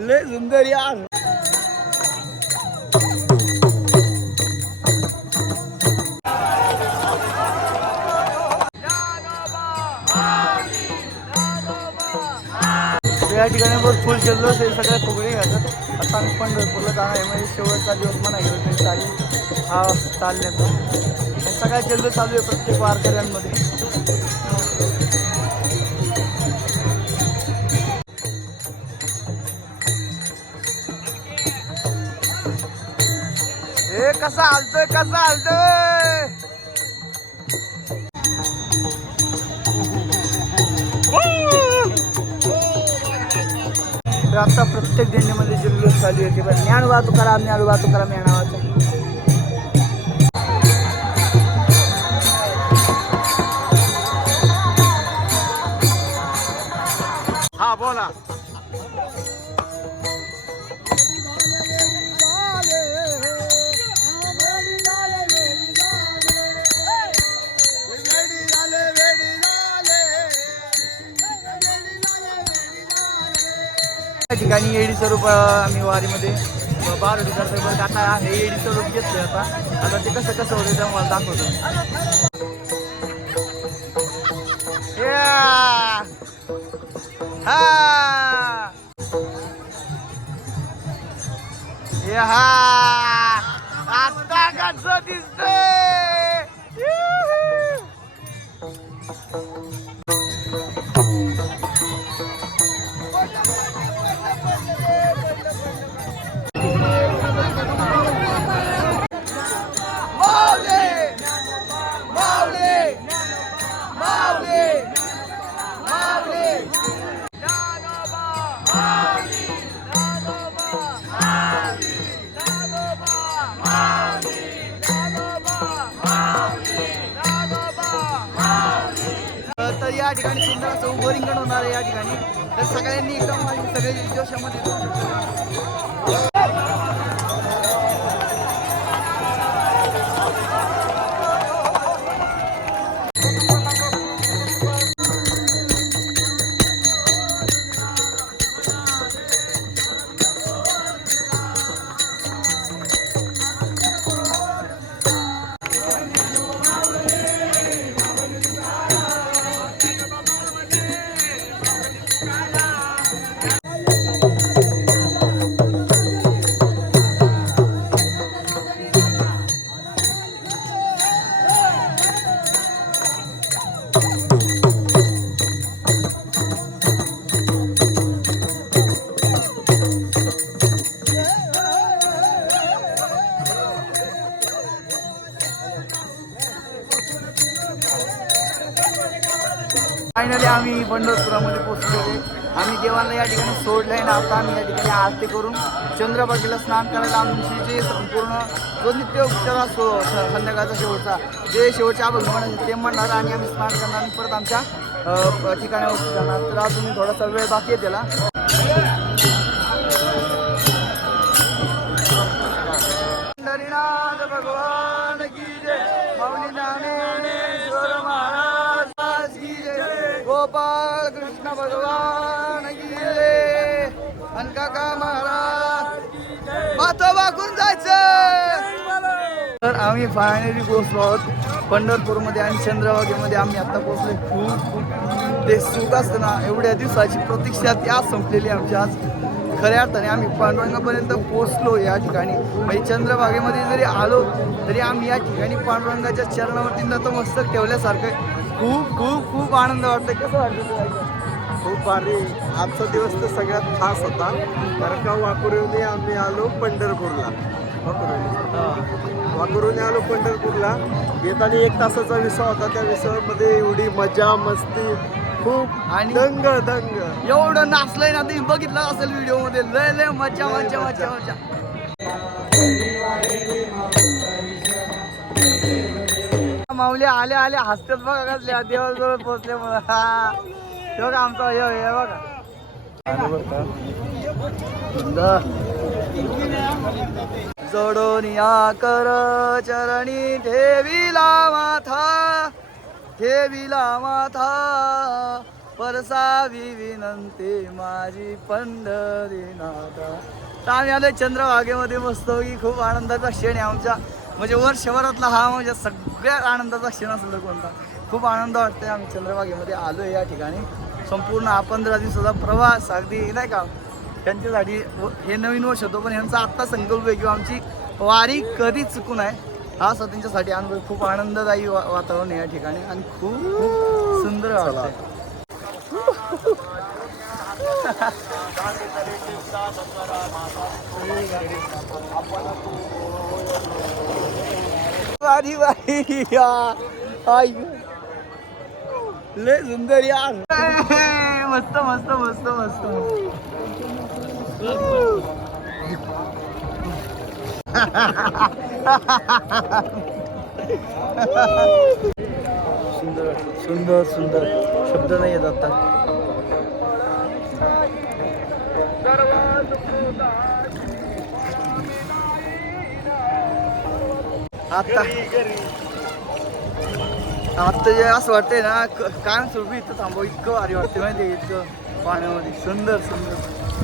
लय सुंदर यार या ठिकाणी बघ फुल जल्लो ते सगळ्या फुगडी घालतात आता आम्ही पंढरपूरला जाणार आहे. म्हणजे शेवटचा दिवस म्हणा गेलो तरी चालेल हा चालण्याचा. सगळ्या जल्लो चालू आहे प्रत्येक वारकऱ्यांमध्ये. कसा हालतोय कसा हालतोय तर आता प्रत्येक दिंडीमध्ये जल्लोष चालू की बा ज्ञान वाहतूक करा ज्ञान वाहतूक करा या नावाचं हा बोला. या ठिकाणी एडी स्वरूप आम्ही वारीमध्ये बारडी करतोय आता हे एडी स्वरूप घेतलं आता. आता ते कसं कसं होतं ते मला दाखवतो. Yeah! हा! आता कसं दिसतंय! ¡Vamos, vamos! तर या ठिकाणी सुंदर असं उभं रिंगण होणार आहे या ठिकाणी. तर सगळ्यांनी एकदम सगळे जोशामध्ये फायनली आम्ही पंढरपुरामध्ये पोहोचलो आम्ही देवाला या ठिकाणी सोडलंय ना आता आम्ही या ठिकाणी आरती करून चंद्रभागेला स्नान करायला आमची जे संपूर्ण जो नित्य उपचार असतो संध्याकाळचा शेवटचा जे शेवटच्या अभंग ते म्हणणार आणि आम्ही स्नान करणार आणि परत आमच्या ठिकाणावर जाणार तर अजून थोडासा वेळ बाकी आहे त्याला. पंढरीनाथ गोपाळ कृष्ण भगवान अनकाका महाराज? वाकून जायचं. तर आम्ही फायनली पोहोचलो आहोत पंढरपूरमध्ये आणि चंद्रभागेमध्ये. आम्ही आता पोहोचलो खूप खूप. ते सुख असतं ना एवढ्या दिवसाची प्रतीक्षा ती आज संपलेली आमची आज. खऱ्या अर्थाने आम्ही पांडुरंगापर्यंत पोहोचलो या ठिकाणी. म्हणजे चंद्रभागेमध्ये जरी आलो तरी आम्ही या ठिकाणी पांडुरंगाच्या चरणावरती नतमस्तक ठेवल्यासारखं खूप खूप खूप आनंद वाटतोय. कसं वाटतं? खूप भारी. आजचा दिवस तर सगळ्यात खास होता. कारण का वाकुरीने आम्ही आलो पंढरपूरला. वाकुरीने वाकुरीने आलो पंढरपूरला. येताना एक तासाचा विसावा होता. त्या विसाव्यामध्ये एवढी मजा मस्ती खूप आणि- दंग दंग. एवढं नाचलंय ना तुम्ही बघितलं असेल व्हिडिओमध्ये. लय लय मजा मजा मजा. मजा. माऊली आले आले. हसतेच बघा कसल्या देवाजवळ पोहोचल्यामुळं हा. हे बघा आमचा हे हे बघा. जोडून या कर चरणी ठेवीला माथा ठेवीला माथा. परसावी विनंती माझी पंढरीनाथा. तर आम्ही आलोय चंद्रभागेमध्ये. बसतो की खूप आनंदाचा क्षण आहे आमच्या. म्हणजे वर्षभरातला हा म्हणजे सगळ्यात आनंदाचा क्षण असेल कोणता? खूप आनंद वाटतोय आम्ही चंद्रभागेमध्ये आलोय या ठिकाणी. संपूर्ण पंधरा दिवसाचा प्रवास अगदी नाही का? त्यांच्यासाठी व- हे नवीन वर्ष होतं पण ह्यांचा आत्ता संकल्प आहे किंवा आमची वारी कधी चुकून आहे हा असा त्यांच्यासाठी अनुभव आहे. खूप आनंददायी वा- वातावरण आहे या ठिकाणी आणि खूप सुंदर वाटतंय. वारी वारी. लय सुंदर यार मस्त मस्त मस्त मस्त. सुंदर सुंदर सुंदर. शब्द नाही येत आता. आता आता जे असं वाटतंय ना क- सुरू इथं थांबव इतकं भारी वाटते माहिती इतकं पाण्यामध्ये सुंदर सुंदर.